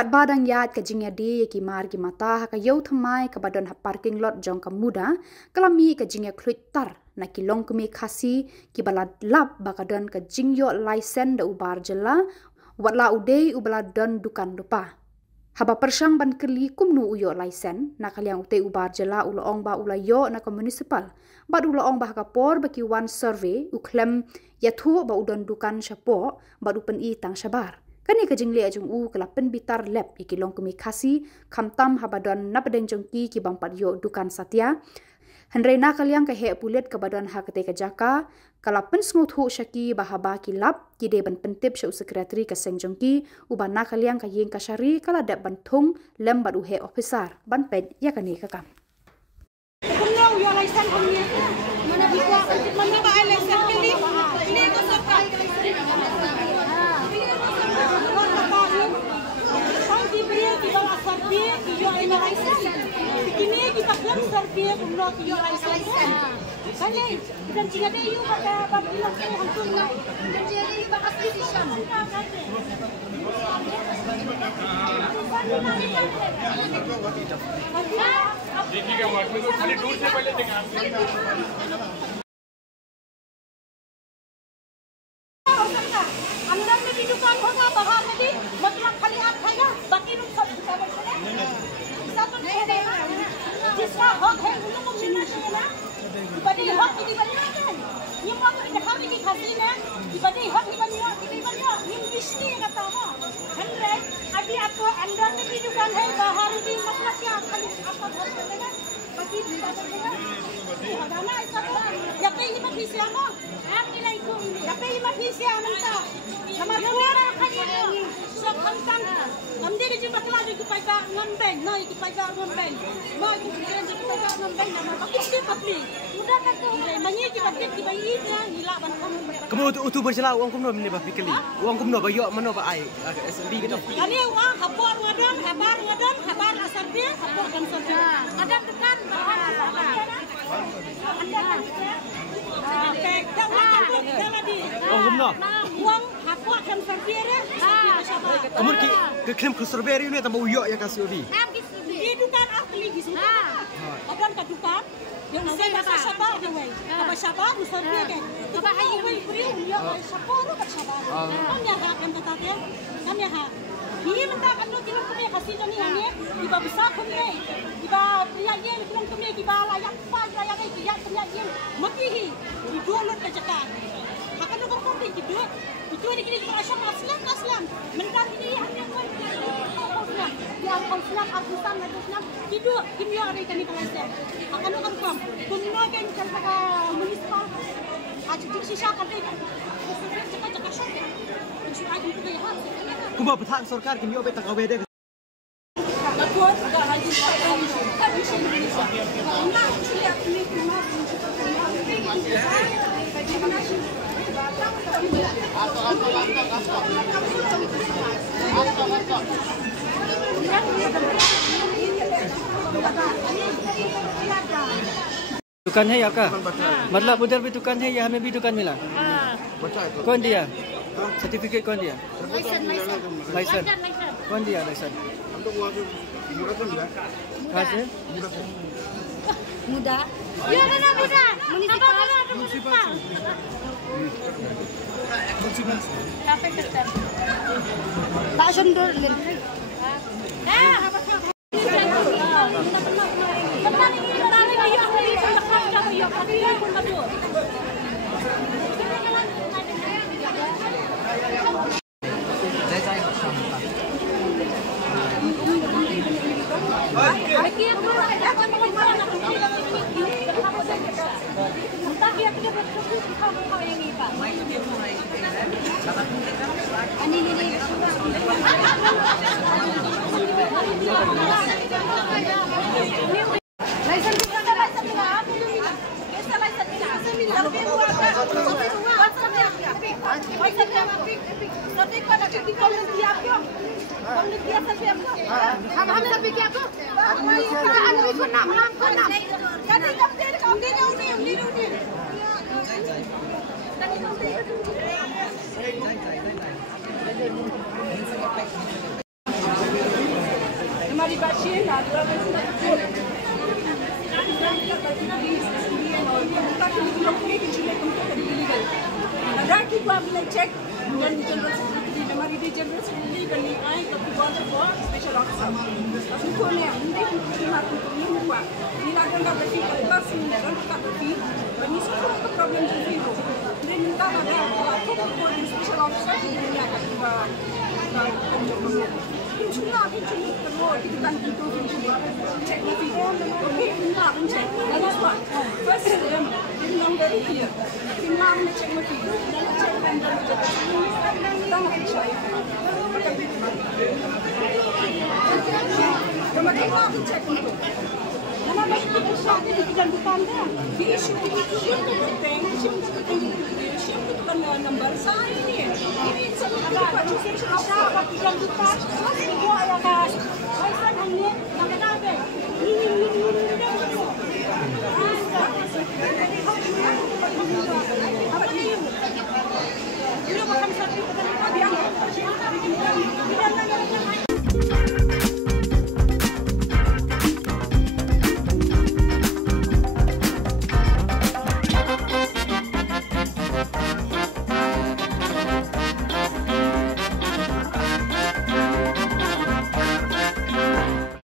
kat badang yat ka jingya di ki mar ki mata ka yau thamai ka badon ha parking lot jong ka muda kalami ka jingya khluit tar na ki long kumi khasi ki balad lab bakadon ka jingyo license da ubar jela watla udei ubala don dukan lupa haba persang ban keli kumnu uyo license na kaliang ute ubar jela uloong ba ulayo na ka municipal bad uloong ba ka por baki one survey uklem yathu ba udon dukan syapo bad upen i tang syabar kani ka jingle ajung u kala pen bitar lab iki long kumi khasi khamtam habadon napdeng jongki ki bangpat yo dukan satya Hendraina kaliang ka he pulet ka badon ha kate ka jaka kala pen smooth hu shaki bahaba ki lab ki de ban pentip shu secretary ka sengjongki ubana kaliang ka yeng ka shari kala dap ban thung lem badu he officer ban pet ya kani ka kam kumno yo license kumni mana bisa mana ba license kili ini ko sakal ini kita belum servis umroh yo license. Kali dan jika ada you pada bilang ke hantu dan jika ada you bakas decision. देखिएगा वर्क में तो खाली दूर से पहले देंगे अंदर में भी दुकान होगा बाहर में भी मतलब खाली आप खाएगा बाकी लोग सब दुकान में सब नहीं देगा जिसका हक है उन लोगों को मिलना चाहिए ना बड़ी हक की बनिया है ये बात में दिखा रही की खासी ने कि बड़ी हक की बनिया ये मिश्री कहता हूं 100 अभी आपको अंदर में भी दुकान है बाहर भी मतलब क्या खाली आपका घर चलेगा बाकी दुकान चलेगा हदाना ऐसा या पे ही मत सियामो आप नहीं को या पे ही मत सियामो हमारे पूरा खाली सब खमतन हम दे जो बकला जो पैसा ngembeng no itu पैसा ngembeng no itu pikiran जो पैसा ngembeng nama pakai dia pakai udah kan tu banyak kita pakai bayi dia gila bantam kamu utu berjela uang kumno ni ba pikeli uang kumno ba yo mano ba ai SMB gitu kali uang habar habar asarbi habar dan sorbi ada dekan bahan uang kumno uang habar dan sorbi kamu ke klaim ke strawberry ni tambah uyo ya kasih di di dukan asli di situ ada kat dukan yang saya rasa sabar tu wei apa sabar usah dia kan apa hai wei beri ya sabar tu sabar kan ya hak yang tetap kan ya hak ini mentah kan lu kilo kami kasih jani ini iba besar kami iba dia yang belum kami iba layak pas layak dia dia mati hi itu lu tercekat akan lu kami itu ini kini aslam mentah ini hanya dia konsulat abusan Islam itu kimia ada kami pelajar akan orang kom kumno kan cara municipal aja di sisa kata cakap syok itu aja itu ya kuma bertahan sarkar kimi obe tak obe de lakuan sudah haji tapi sih nah sudah ini दुकान है आपका मतलब उधर भी दुकान है यहाँ में भी दुकान मिला कौन दिया सर्टिफिकेट कौन दिया लाइसेंस कौन दिया लाइसेंस कहाँ से muda ya mana muda municipal capek tetap tak sundur lin apa हम सब क्या को अनवी को नाम कभी कब दे हम दे उन्हें हमारी बात ये ना check dan हमारी general secretary करनी आए तो वाटर for special officer असुको ने हमने मार को नहीं हुआ नीलागन का बच्ची का बस नीलागन का बच्ची बनी सब का प्रॉब्लम नहीं हो ने मिलता है तो special officer नीला का Cuma aku cuma terus di depan pintu cek mobil. Okey, kita akan cek. That's what. First, dia bilang dari dia. Dia nak cek mobil. Dia nak cek handle mobil. Kita nak cek. Kemudian kita akan cek mobil. Karena kita bersama di bidang depan dia. Dia shooting itu bank, shooting number sign ini. Ini semua kita pakai special officer di bidang depan.